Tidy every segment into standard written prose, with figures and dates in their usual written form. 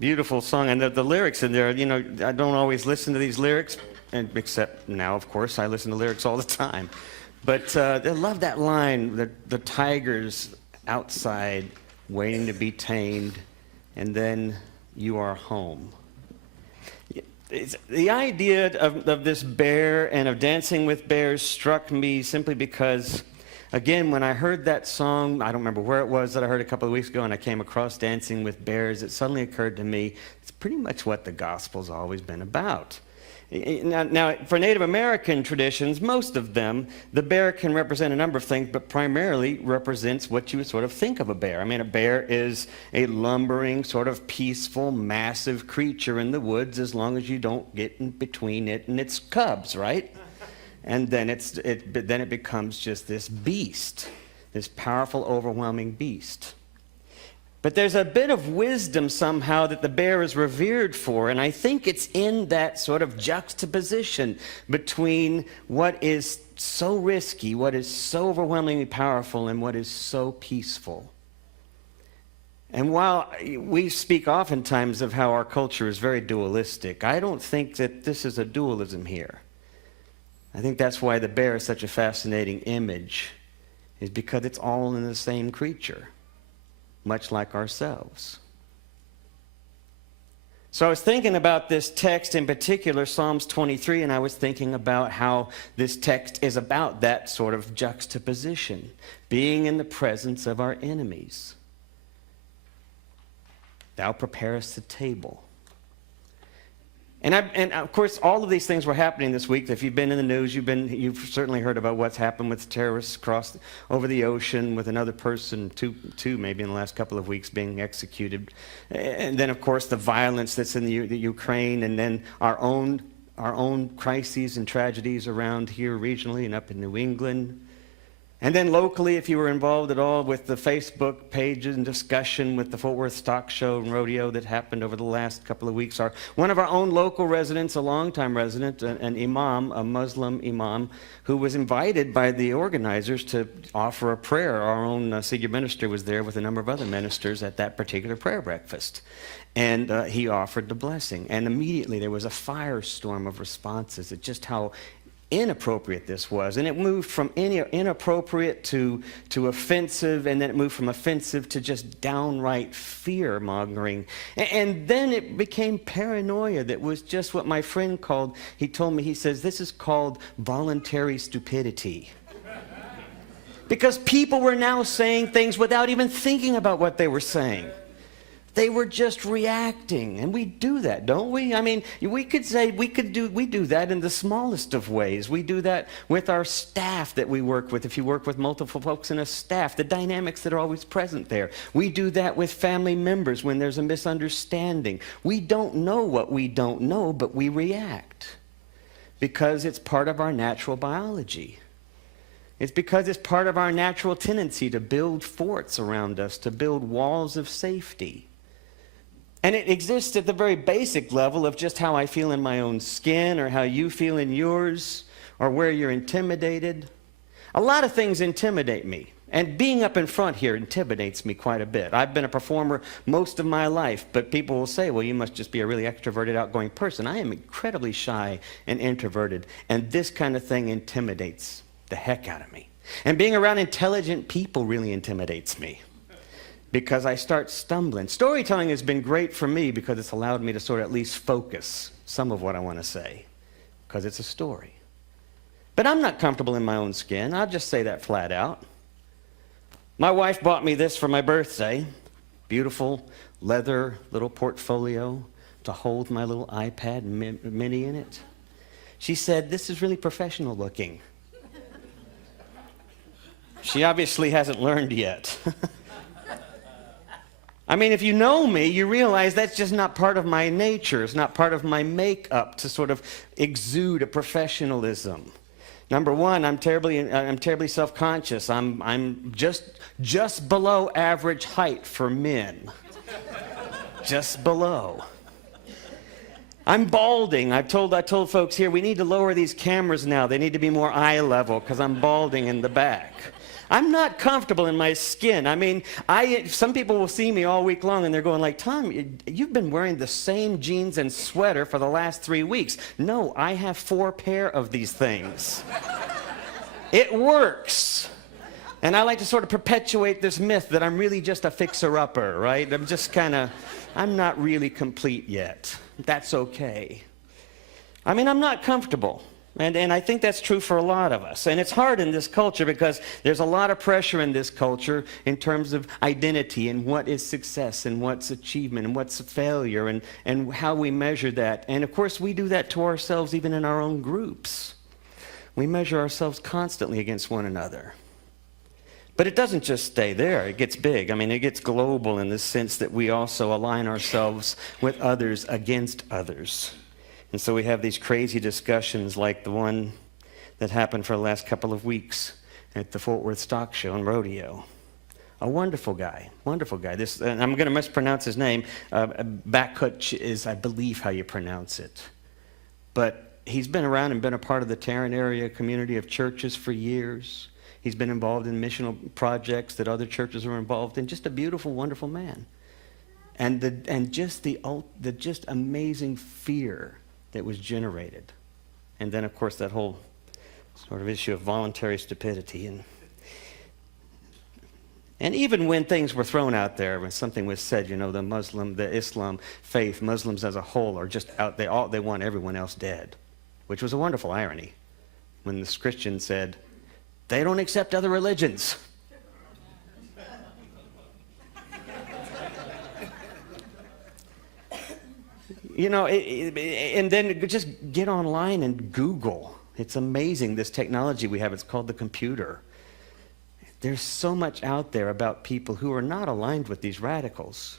Beautiful song. And the lyrics in there, I don't always listen to these lyrics, except now, of course, I listen to lyrics all the time. But I love that line, the tiger's outside waiting to be tamed, and then you are home. The idea of this bear and of dancing with bears struck me simply because, again, when I heard that song, I don't remember where it was that I heard a couple of weeks ago, and I came across Dancing with Bears, it suddenly occurred to me, it's pretty much what the gospel's always been about. Now, for Native American traditions, most of them, the bear can represent a number of things, but primarily represents what you would sort of think of a bear. I mean, a bear is a lumbering, sort of peaceful, massive creature in the woods as long as you don't get in between it and its cubs, right? And then it becomes just this beast, this powerful, overwhelming beast. But there's a bit of wisdom somehow that the bear is revered for, and I think it's in that sort of juxtaposition between what is so risky, what is so overwhelmingly powerful, and what is so peaceful. And while we speak oftentimes of how our culture is very dualistic, I don't think that this is a dualism here. I think that's why the bear is such a fascinating image, is because it's all in the same creature, much like ourselves. So I was thinking about this text in particular, Psalms 23, and I was thinking about how this text is about that sort of juxtaposition, being in the presence of our enemies. Thou preparest the table. And of course, all of these things were happening this week. If you've been in the news, you've certainly heard about what's happened with terrorists across over the ocean, with another person, two maybe in the last couple of weeks, being executed. And then, of course, the violence that's in the Ukraine, and then our own crises and tragedies around here regionally and up in New England. And then locally, if you were involved at all with the Facebook pages and discussion with the Fort Worth Stock Show and Rodeo that happened over the last couple of weeks, one of our own local residents, a longtime resident, an imam, a Muslim imam, who was invited by the organizers to offer a prayer. Our own senior minister was there with a number of other ministers at that particular prayer breakfast. And he offered the blessing. And immediately there was a firestorm of responses at just how inappropriate this was. And it moved from inappropriate to offensive, and then it moved from offensive to just downright fear-mongering. And then it became paranoia that was just what my friend called, he told me, he says, this is called voluntary stupidity. Because people were now saying things without even thinking about what they were saying. They were just reacting, and we do that, don't we? I mean, we do that in the smallest of ways. We do that with our staff that we work with. If you work with multiple folks in a staff, the dynamics that are always present there. We do that with family members when there's a misunderstanding. We don't know what we don't know, but we react because it's part of our natural biology. It's because it's part of our natural tendency to build forts around us, to build walls of safety. And it exists at the very basic level of just how I feel in my own skin, or how you feel in yours, or where you're intimidated. A lot of things intimidate me, and being up in front here intimidates me quite a bit. I've been a performer most of my life, but people will say, well, you must just be a really extroverted, outgoing person. I am incredibly shy and introverted, and this kind of thing intimidates the heck out of me. And being around intelligent people really intimidates me, because I start stumbling. Storytelling has been great for me because it's allowed me to sort of at least focus some of what I want to say, because it's a story. But I'm not comfortable in my own skin. I'll just say that flat out. My wife bought me this for my birthday. Beautiful leather little portfolio to hold my little iPad mini in it. She said, this is really professional looking. She obviously hasn't learned yet. I mean, if you know me, you realize that's just not part of my nature. It's not part of my makeup to sort of exude a professionalism. Number one, I'm terribly self-conscious. I'm just below average height for men. Just below. I'm balding. I told folks here, we need to lower these cameras now. They need to be more eye level because I'm balding in the back. I'm not comfortable in my skin. I mean, some people will see me all week long and they're going like, Tom, you've been wearing the same jeans and sweater for the last 3 weeks. No, I have 4 pair of these things. It works. And I like to sort of perpetuate this myth that I'm really just a fixer-upper, right? I'm not really complete yet. That's okay. I mean, I'm not comfortable. And I think that's true for a lot of us. And it's hard in this culture because there's a lot of pressure in this culture in terms of identity and what is success and what's achievement and what's failure and how we measure that. And of course, we do that to ourselves even in our own groups. We measure ourselves constantly against one another. But it doesn't just stay there. It gets big. I mean, it gets global in the sense that we also align ourselves with others against others. And so we have these crazy discussions like the one that happened for the last couple of weeks at the Fort Worth Stock Show and Rodeo. A wonderful guy, wonderful guy. And I'm going to mispronounce his name. Bakutch is, I believe, how you pronounce it. But he's been around and been a part of the Tarrant area community of churches for years. He's been involved in missional projects that other churches are involved in. Just a beautiful, wonderful man. And just the just amazing fear that was generated. And then, of course, that whole sort of issue of voluntary stupidity. And even when things were thrown out there, when something was said, the Islam faith, Muslims as a whole are just out, they want everyone else dead, which was a wonderful irony when this Christian said, they don't accept other religions. And then just get online and Google. It's amazing, this technology we have. It's called the computer. There's so much out there about people who are not aligned with these radicals.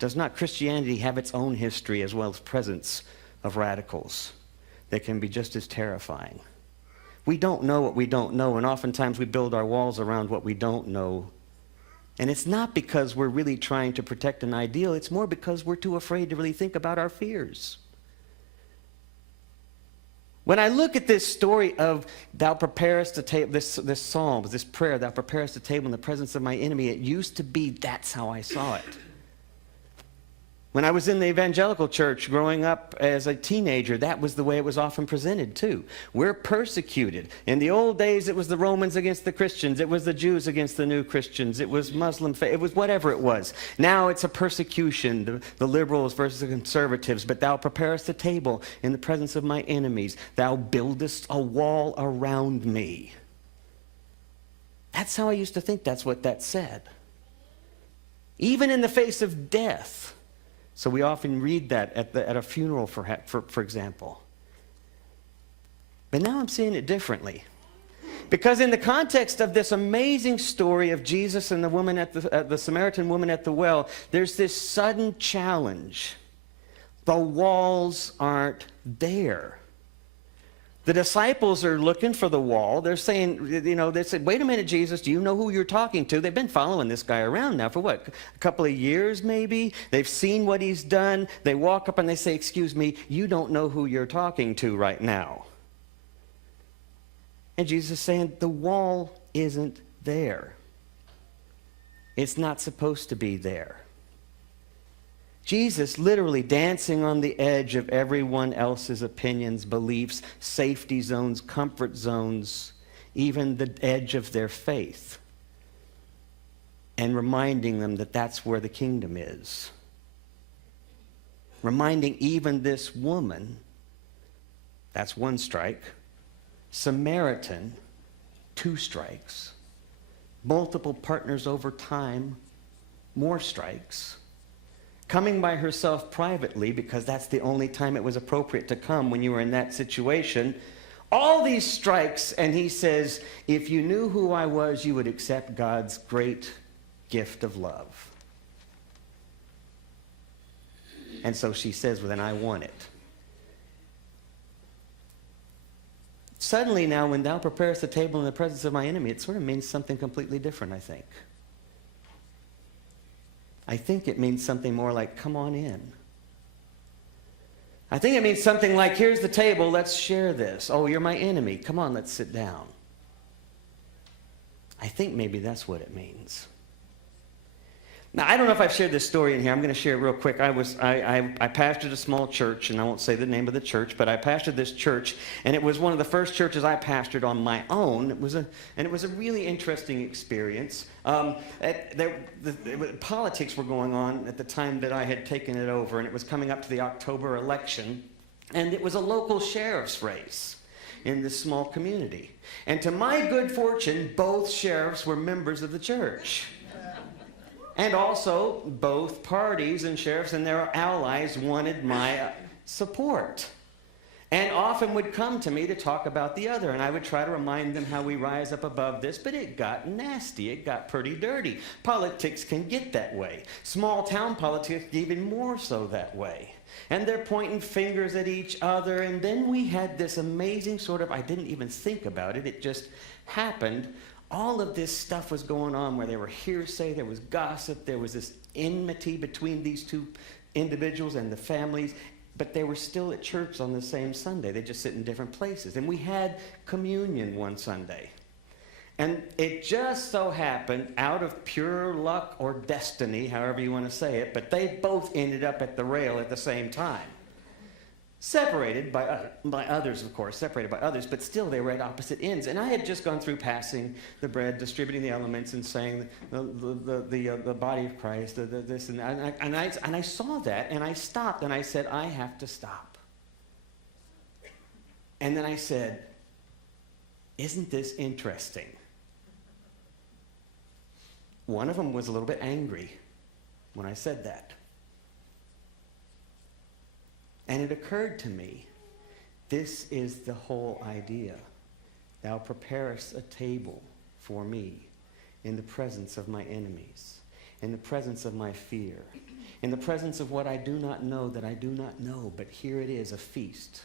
Does not Christianity have its own history as well as presence of radicals that can be just as terrifying? We don't know what we don't know, and oftentimes we build our walls around what we don't know. And it's not because we're really trying to protect an ideal, it's more because we're too afraid to really think about our fears. When I look at this story of thou preparest a table, this psalm, this prayer, thou preparest a table in the presence of my enemy, it used to be that's how I saw it. When I was in the evangelical church growing up as a teenager, that was the way it was often presented too. We're persecuted. In the old days, it was the Romans against the Christians. It was the Jews against the new Christians. It was Muslim faith. It was whatever it was. Now it's a persecution, the liberals versus the conservatives. But thou preparest a table in the presence of my enemies. Thou buildest a wall around me. That's how I used to think that's what that said. Even in the face of death. So we often read that at a funeral, for example. But now I'm seeing it differently. Because in the context of this amazing story of Jesus and the woman the Samaritan woman at the well, there's this sudden challenge. The walls aren't there. The disciples are looking for the wall. They're saying, they said, wait a minute, Jesus, do you know who you're talking to? They've been following this guy around now for what, a couple of years maybe? They've seen what he's done. They walk up and they say, excuse me, you don't know who you're talking to right now. And Jesus is saying, the wall isn't there. It's not supposed to be there. Jesus literally dancing on the edge of everyone else's opinions, beliefs, safety zones, comfort zones, even the edge of their faith, and reminding them that that's where the kingdom is. Reminding even this woman, that's 1 strike, Samaritan, 2 strikes, multiple partners over time, more strikes. Coming by herself privately, because that's the only time it was appropriate to come when you were in that situation. All these strikes, and he says, if you knew who I was, you would accept God's great gift of love. And so she says, well, then I want it. Suddenly now, when thou preparest the table in the presence of my enemy, it sort of means something completely different, I think. I think it means something more like, come on in. I think it means something like, here's the table, let's share this. Oh, you're my enemy. Come on, let's sit down. I think maybe that's what it means. Now, I don't know if I've shared this story in here. I'm going to share it real quick. I pastored a small church, and I won't say the name of the church, but I pastored this church, and it was one of the first churches I pastored on my own. It was a really interesting experience. Politics were going on at the time that I had taken it over, and it was coming up to the October election, and it was a local sheriff's race in this small community. And to my good fortune, both sheriffs were members of the church. And also, both parties and sheriffs and their allies wanted my support. And often would come to me to talk about the other. And I would try to remind them how we rise up above this. But it got nasty. It got pretty dirty. Politics can get that way. Small town politics even more so that way. And they're pointing fingers at each other. And then we had this amazing sort of, I didn't even think about it. It just happened. All of this stuff was going on where there were hearsay, there was gossip, there was this enmity between these two individuals and the families, but they were still at church on the same Sunday. They just sit in different places. And we had communion one Sunday. And it just so happened, out of pure luck or destiny, however you want to say it, but they both ended up at the rail at the same time. Separated by others, of course, but still they were at opposite ends. And I had just gone through passing the bread, distributing the elements, and saying the body of Christ, this and that. And I saw that, and I stopped, and I said, I have to stop. And then I said, isn't this interesting? One of them was a little bit angry when I said that. And it occurred to me, this is the whole idea. Thou preparest a table for me in the presence of my enemies, in the presence of my fear, in the presence of what I do not know that I do not know, but here it is, a feast.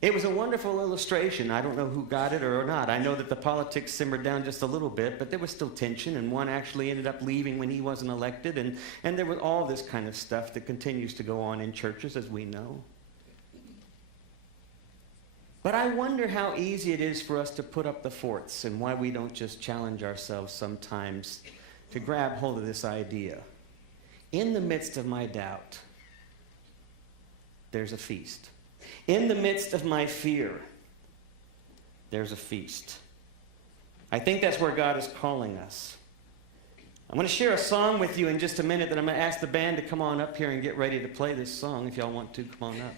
It was a wonderful illustration. I don't know who got it or not. I know that the politics simmered down just a little bit, but there was still tension, and one actually ended up leaving when he wasn't elected, and there was all this kind of stuff that continues to go on in churches, as we know. But I wonder how easy it is for us to put up the forts, and why we don't just challenge ourselves sometimes to grab hold of this idea. In the midst of my doubt, there's a feast. In the midst of my fear, there's a feast. I think that's where God is calling us. I'm going to share a song with you in just a minute that I'm going to ask the band to come on up here and get ready to play this song. If y'all want to, come on up.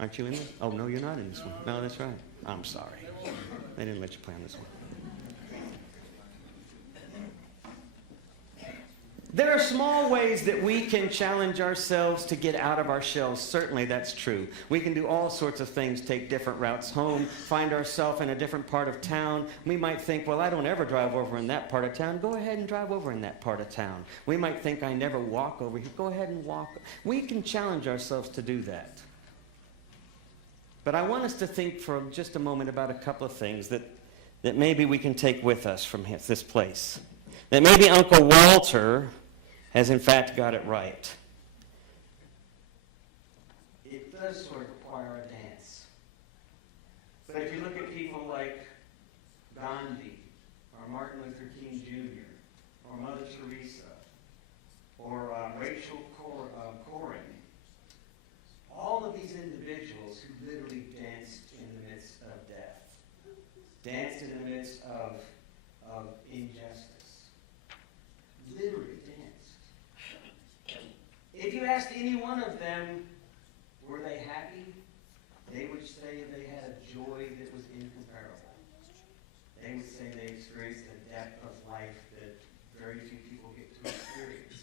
Aren't you in this? Oh, no, you're not in this one. No, that's right. I'm sorry. They didn't let you play on this one. There are small ways that we can challenge ourselves to get out of our shells. Certainly that's true. We can do all sorts of things, take different routes home, find ourselves in a different part of town. We might think, well, I don't ever drive over in that part of town. Go ahead and drive over in that part of town. We might think, I never walk over here. Go ahead and walk. We can challenge ourselves to do that. But I want us to think for just a moment about a couple of things that maybe we can take with us from this place. That maybe Uncle Walter has in fact got it right. It does sort of require a dance. But if you look at people like Gandhi, or Martin Luther King Jr., or Mother Teresa, or Rachel Corrie, all of these individuals who literally danced in the midst of death, danced in the midst of injustice, literally danced. If you asked any one of them, were they happy? They would say they had a joy that was incomparable. They would say they experienced a depth of life that very few people get to experience.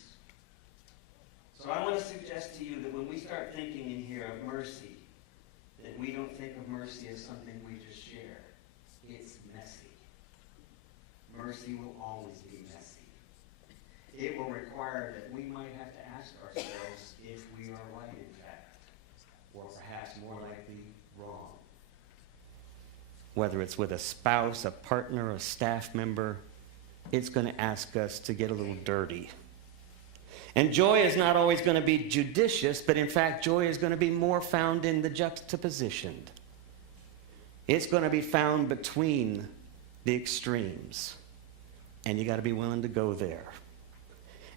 So I want to suggest to you that when we start thinking in here of mercy, that we don't think of mercy as something we just share. It's messy. Mercy will always be messy. It will require that we might have to ask ourselves if we are right in fact, or perhaps more likely wrong. Whether it's with a spouse, a partner, a staff member, it's going to ask us to get a little dirty. And joy is not always going to be judicious, but in fact, joy is going to be more found in the juxtaposition. It's going to be found between the extremes. And you got to be willing to go there.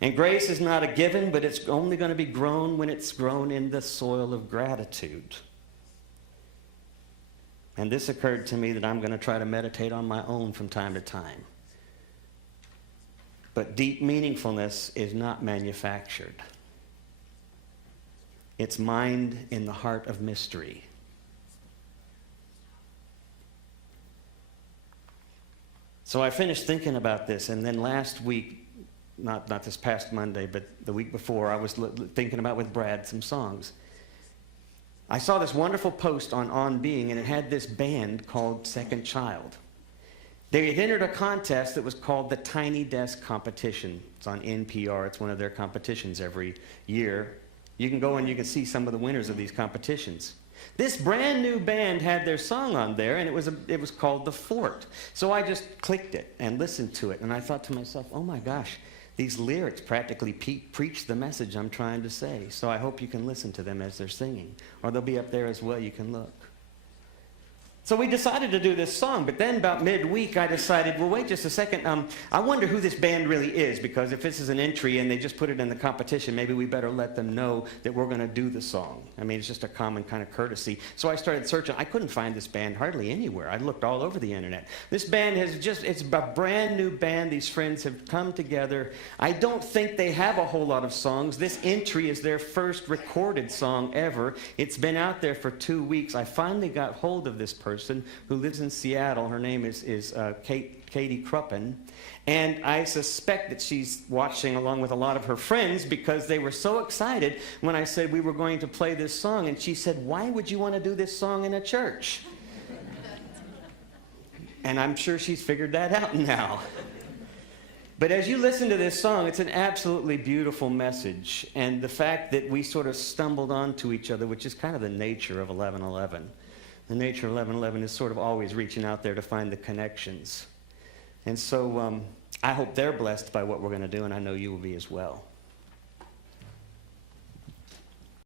And grace is not a given, but it's only going to be grown when it's grown in the soil of gratitude. And this occurred to me that I'm going to try to meditate on my own from time to time. But deep meaningfulness is not manufactured. It's mined in the heart of mystery. So I finished thinking about this, and then last week, not this past Monday, but the week before, I was thinking about with Brad some songs. I saw this wonderful post on Being, and it had this band called Second Child. They had entered a contest that was called the Tiny Desk Competition. It's on NPR. It's one of their competitions every year. You can go and you can see some of the winners of these competitions. This brand new band had their song on there, and it was called The Fort. So I just clicked it and listened to it, and I thought to myself, oh my gosh, these lyrics practically preach the message I'm trying to say. So I hope you can listen to them as they're singing, or they'll be up there as well. You can look. So we decided to do this song, but then about midweek I decided, well, wait just a second. I wonder who this band really is, because if this is an entry and they just put it in the competition, maybe we better let them know that we're going to do the song. I mean, it's just a common kind of courtesy. So I started searching. I couldn't find this band hardly anywhere. I looked all over the internet. This band it's a brand new band. These friends have come together. I don't think they have a whole lot of songs. This entry is their first recorded song ever. It's been out there for 2 weeks. I finally got hold of this person who lives in Seattle. Her name is Katie Kruppen. And I suspect that she's watching along with a lot of her friends, because they were so excited when I said we were going to play this song. And she said, why would you want to do this song in a church? And I'm sure she's figured that out now. But as you listen to this song, it's an absolutely beautiful message. And the fact that we sort of stumbled onto each other, which is kind of the nature of 1111. The nature of 1111 is sort of always reaching out there to find the connections. And so I hope they're blessed by what we're going to do, and I know you will be as well.